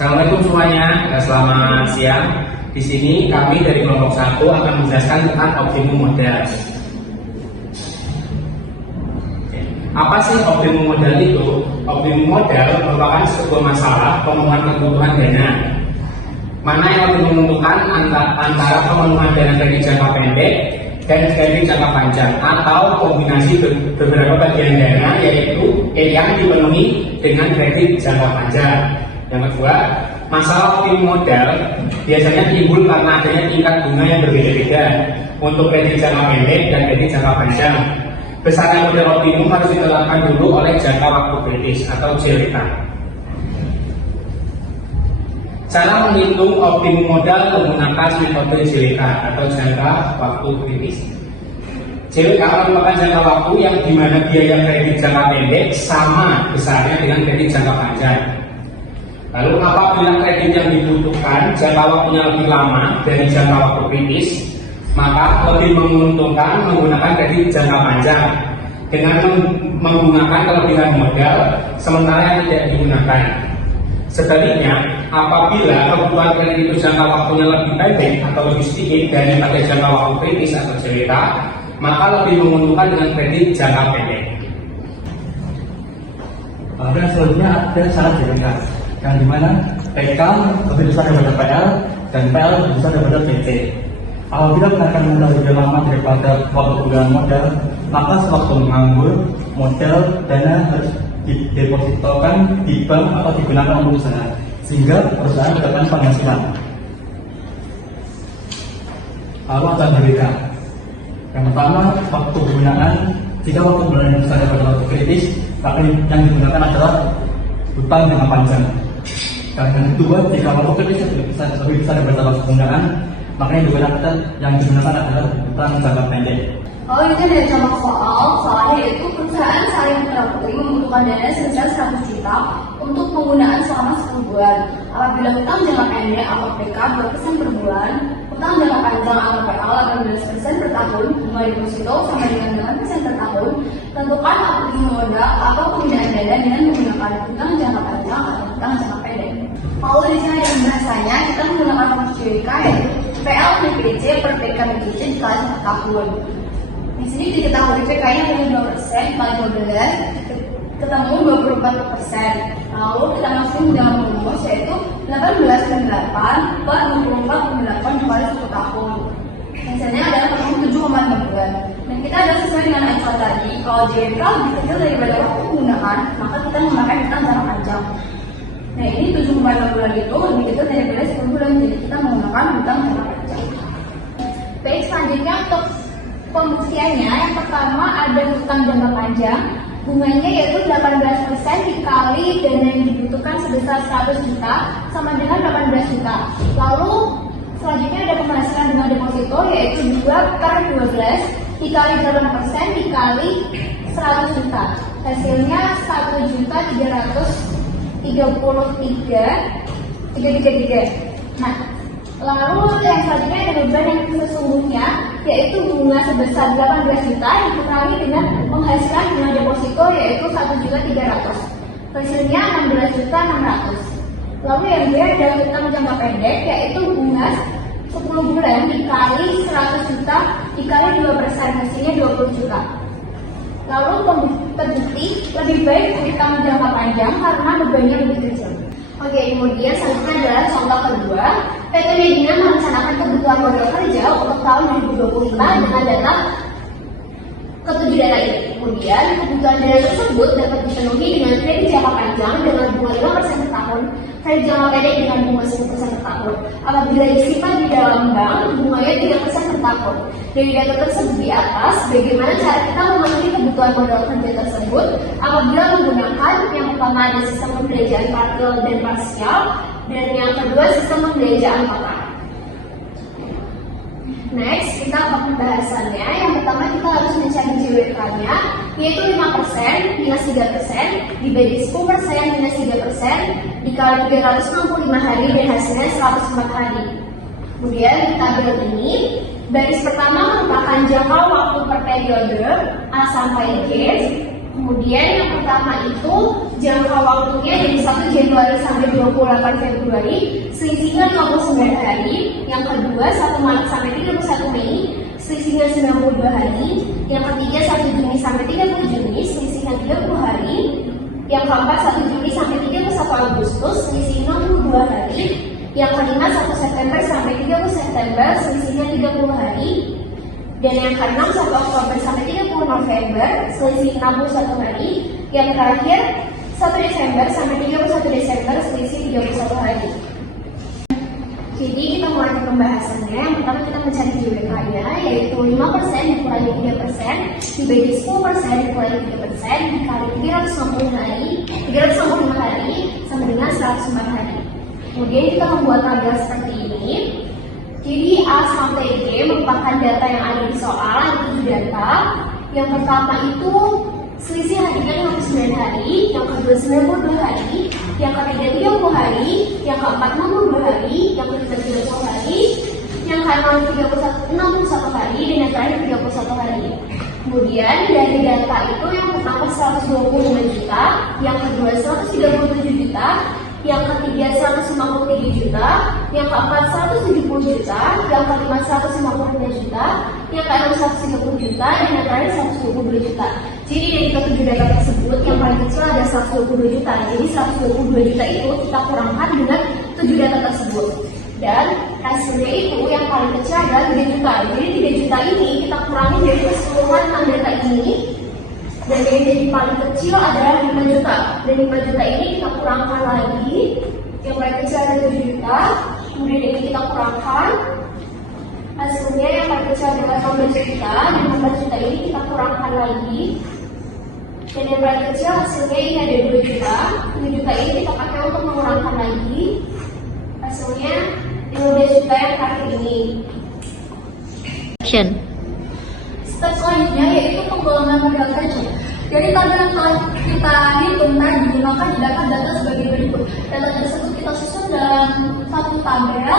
Assalamualaikum semuanya, selamat siang. Di sini kami dari kelompok 1 akan menjelaskan tentang optimum modal. Apa sih optimum modal itu? Optimum modal merupakan sebuah masalah pemenuhan kebutuhan dana. Mana yang lebih menentukan antara pemenuhan dana dari jangka pendek dan dari jangka panjang, atau kombinasi beberapa bagian dana, yaitu yang dipenuhi dengan kredit jangka panjang. Yang kedua, masalah optimum modal biasanya timbul karena adanya tingkat bunga yang berbeda-beda untuk kredit jangka pendek dan kredit jangka panjang. Besarnya modal optimum harus ditetapkan dulu oleh jangka waktu kritis atau JWK. Cara menghitung optimum modal menggunakan metode JWK atau jangka waktu kritis. JWK merupakan jangka waktu yang dimana biaya kredit jangka pendek sama besarnya dengan kredit jangka panjang. Lalu apabila kredit yang dibutuhkan jangka waktunya lebih lama dari jangka waktu kritis, maka lebih menguntungkan menggunakan kredit jangka panjang dengan menggunakan kelebihan modal sementara yang tidak digunakan. Sebaliknya, apabila kebutuhan kredit itu jangka waktunya lebih pendek atau lebih sedikit daripada jangka waktu kritis atau JWK, maka lebih menguntungkan dengan kredit jangka pendek. Dan selanjutnya ada syarat JWK, yang dimana PK lebih besar daripada PL dan PL lebih besar daripada PC. Apabila penarikan modal lebih lama daripada waktu penggunaan modal, maka sewaktu menganggur, modal dana harus didepositokan di bank atau digunakan untuk usaha, sehingga perusahaan mendapatkan penghasilan. Lalu ada JWK. Yang pertama, waktu penggunaan. Jika waktu penggunaan yang besar daripada waktu kritis, maka yang digunakan adalah hutang jangka panjang. Dan yang kedua, jika waktu kritis lebih besar daripada waktu penggunaan, maka yang digunakan adalah hutang jangka pendek. Oh, itu ada contoh soalnya yaitu perusahaan saling mengakui membutuhkan dana sebesar 100 juta untuk penggunaan selama 10 bulan. Apabila hutang jangka pendek atau PK 2% per bulan, hutang jangka panjang atau PL 18% per tahun, bunga deposito sama dengan 8% per tahun, tentukan optimum modal atau penggunaan dana dengan menggunakan hutang jangka panjang atau hutang jangka pendek. Kalau di sini ada bahasanya, kita menggunakan formula JWK yaitu PL PPC per PK PPC dikali 1 tahun. Di sini diketahui PK-nya adalah 2% kali 12 ketemu 24%. Lalu kita masukin dalam rumus yaitu 18,8 per 24,8 kali 1 tahun. Hasilnya adalah 7,5 bulan. Dan kita ada sesuai dengan acuan tadi, kalau JWK lebih kecil daripada waktu penggunaan, maka kita memakai hutang jangka panjang. Nah, ini 7,5 bulan itu lebih kecil daripada 10 bulan, jadi kita menggunakan hutang jangka panjang. Baik, selanjutnya untuk pembuktiannya, yang pertama ada hutang jangka panjang, bunganya yaitu 18% dikali dana yang dibutuhkan sebesar 100 juta sama dengan 18 juta. Lalu selanjutnya ada penghasilan bunga deposito yaitu 2/12 dikali 8% dikali 100 juta. Hasilnya 1.333.333. Nah, lalu yang selanjutnya ada beban yang sesungguhnya yaitu bunga sebesar 18 juta dikurangi dengan penghasilan bunga deposito yaitu 1.300. Hasilnya 16.600. Lalu yang dia ada hutang jangka pendek yaitu bunga 10 bulan dikali 100 juta dikali 2%, hasilnya 20 juta. Lalu terbukti lebih baik hutang jangka panjang karena bebannya lebih kecil. Oke, kemudian selanjutnya adalah contoh kedua. PT Medina merencanakan kebutuhan modal kerja untuk tahun 2025 dengan data ketujuh data ini. Kemudian kebutuhan dana tersebut dapat dipenuhi dengan kredit jangka panjang dengan bunga 5% per tahun, kredit jangka pendek dengan bunga 10% per tahun. Apabila disimpan di dalam bank, bunganya 3% per tahun. Dari data tersebut di atas, bagaimana cara kita memenuhi kebutuhan modal kerja tersebut? Apabila menggunakan yang pertama ada sistem pembelanjaan parsial dan parsial, dan yang kedua sistem pembelanjaan total. Next, kita ke pembahasannya. Yang pertama kita harus mencari JWK-nya, yaitu 5% minus 3% dibagi 10% minus 3% dikali 365 hari dan hasilnya 104 hari. Kemudian di tabel ini, baris pertama merupakan jangka waktu per periode A sampai G, Kemudian yang pertama itu jangka waktunya dari 1 Januari sampai 28 Februari, selisihnya 59 hari. Yang kedua 1 Maret sampai 31 Mei, selisihnya 92 hari. Yang ketiga 1 Juni sampai 30 Juni, selisihnya 30 hari. Yang keempat 1 Juni sampai 31 Agustus, selisihnya 62 hari. Yang kelima 1 September sampai 30 September, selisihnya 30 hari. Dan yang keenam 1 Oktober sampai 30 November, selisih 61 hari. Yang terakhir 1 Desember sampai 31 Desember, selisih 31 hari. Jadi kita mulai ke pembahasannya. Yang pertama kita mencari JWK-nya, yaitu 5% dikurangi 3%, dibagi 10% dikurangi 3%, dikali 360 hari, 365 hari, sama dengan 104 hari. Kemudian kita membuat tabel seperti ini. Jadi A sampai G merupakan data yang ada di soal, itu data. Yang pertama itu selisih harinya 59 hari, yang kedua 92 hari, yang ketiga 30 hari, yang keempat 62 hari, yang kelima 30 hari, yang keenam 61 hari, dan yang terakhir 31 hari. Kemudian dari data itu yang pertama 125 juta, yang kedua 137 juta, yang ketiga 153 juta, yang keempat 170 juta, yang kelima 155 juta, yang keenam 130 juta, dan yang terakhir 122 juta. Jadi dari ketujuh data tersebut yang paling kecil ada 122 juta. Jadi 122 juta itu kita kurangkan dengan 7 data tersebut. Dan hasilnya itu yang paling kecil adalah 3 juta. Jadi 3 juta ini kita kurangi dari keseluruhan 6 data ini. Dan yang jadi paling kecil adalah 5 juta. Dan 5 juta ini kita kurangkan lagi. Yang paling kecil ada 7 juta. Kemudian ini kita kurangkan. Hasilnya yang paling kecil adalah 15 juta. Dan 15 juta ini kita kurangkan lagi. Dan yang paling kecil hasilnya ini ada 2 juta. 2 juta ini kita pakai untuk mengurangkan lagi. Hasilnya 15 juta yang terakhir ini. Step selanjutnya yaitu penggolongan modal kerja. Dari tabel yang telah kita hitung tadi, maka data sebagai berikut. Data tersebut kita susun dalam satu tabel.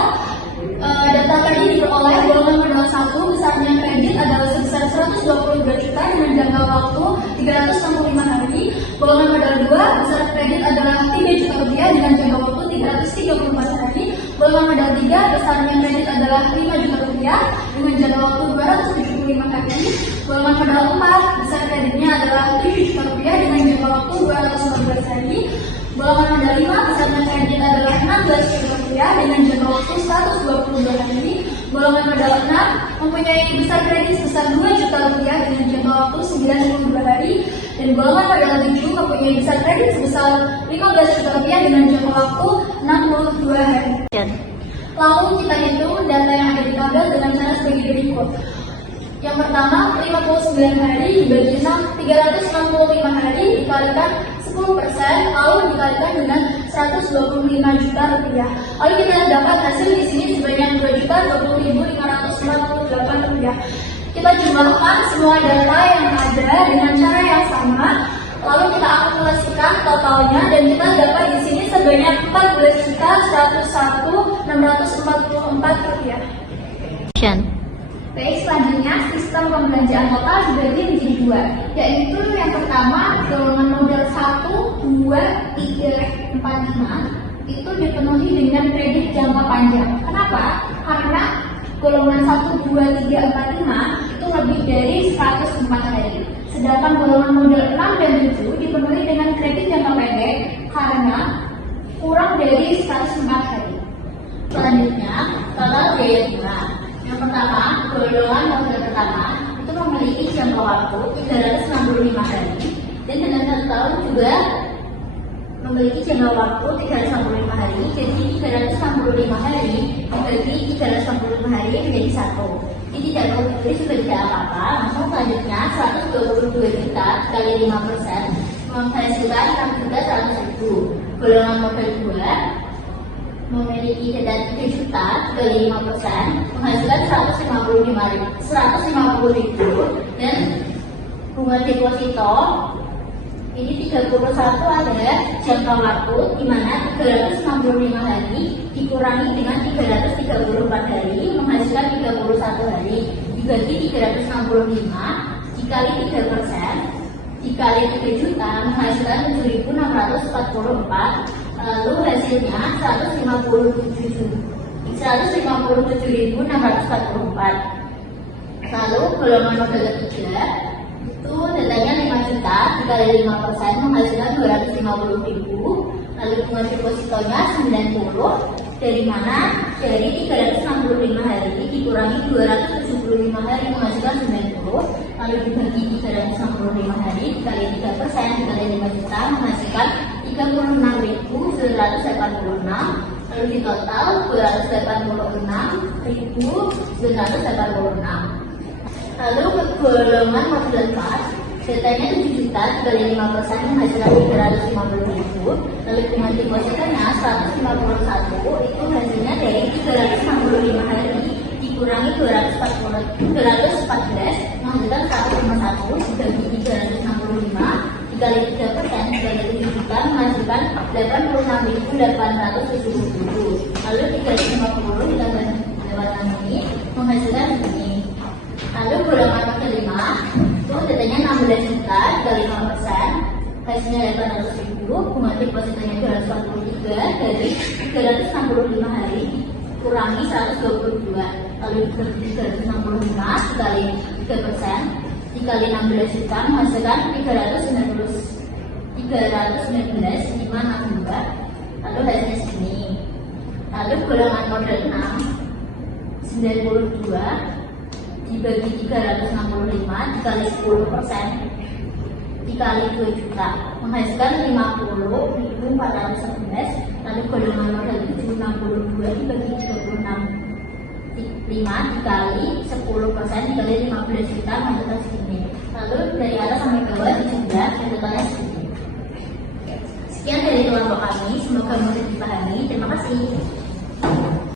Data tadi diperoleh golongan modal 1 besarnya kredit adalah sebesar 122 juta dengan jangka waktu 365 hari. Golongan modal 2 besar kredit adalah 3 juta rupiah dengan jangka waktu 334 hari. Golongan modal 3 besarnya kredit adalah 5 juta rupiah dengan jangka waktu 275 hari. Golongan modal 4 besar kreditnya adalah 7 juta rupiah dengan jangka waktu 214 hari. Golongan modal 5 besarnya kredit adalah 16 juta rupiah dengan jangka waktu 122 hari. Golongan modal 6 mempunyai besar kredit sebesar 2 juta rupiah dengan jangka waktu 92 hari. Dan golongan modal 7 mempunyai besar kredit sebesar 15 juta rupiah dengan jangka waktu 62 hari. Lalu kita hitung data yang ada di tabel dengan cara sebagai berikut. Yang pertama 59 hari dibagi 365 hari dikalikan 10%, lalu dikalikan dengan 125 juta rupiah. Lalu kita dapat hasil di sini sebanyak 2.020.548 rupiah. Kita jumlahkan semua data yang ada dengan cara yang sama, lalu kita akumulasikan totalnya dan kita dapat di sini sebanyak 14.101.644 rupiah. Baik, selanjutnya sistem pembelanjaan total dibagi menjadi 2, yaitu yang pertama golongan modal 1, 2, 3, 4, 5 itu dipenuhi dengan kredit jangka panjang. Kenapa? Karena golongan 1, 2, 3, 4, 5 itu lebih dari 104 hari. Sedangkan golongan modal 6 dan 7 dipenuhi dengan kredit jangka pendek karena kurang dari 104 hari. Selanjutnya, total biaya bunga. Yang pertama, golongan modal pertama itu memiliki jangka waktu 365 hari dan dengan 1 tahun juga memiliki jangka waktu 365 hari. Jadi 365 hari dibagi 365 hari menjadi 1. Ini tidak perlu ditulis sebagai apa-apa. Langsung selanjutnya 122 juta kali 5% menghasilkan 6.100.000. Golongan modal 2 memiliki dana 3 juta kali 5% menghasilkan 150.000 dan bunga deposito ini 31 ada jangka waktu di mana 365 hari dikurangi dengan 334 hari menghasilkan 31 hari dibagi 365 dikali 3%. dikali 3 juta menghasilkan 7.644, lalu hasilnya 157.644. Lalu golongan model ketiga itu datanya 5 juta dikali 5% menghasilkan 250.000, lalu bunga depositonya 90. Dari mana? Dari 365 hari dikurangi 275 hari menghasilkan 90, lalu dibagi 365 hari dikali 3% dikali 5 juta menghasilkan 36.986, lalu di total 286.986. Lalu ke golongan model 4, datanya 7 juta dikali 5% menghasilkan 350.000, lalu bunga depositonya 151, itu hasilnya dari 365 hari dikurangi 214 menghasilkan 151 dibagi 365 dikali 3% dikali 7 juta menghasilkan 86.877, lalu 350 ditambah 8 ini menghasilkan ini. Lalu golongan kelima itu datanya 16 juta dikali 5%, hasilnya 800.000, bunga depositonya 243 dari 365 hari kurangi 122, lalu dibagi 365 dikali 3% dikali 16 juta menghasilkan 319.562, lalu hasilnya segini. Lalu golongan model 6, 92 dibagi 365 dikali 10% dikali 2 juta menghasilkan 50.411, lalu golongan model 7, 62 dibagi 36 5 dikali 10% dikali 15 juta menghasilkan segini. Lalu dari atas sampai bawah 17 totalnya segini. Sekian dari kelompok kami, semoga mudah dipahami. Terima kasih.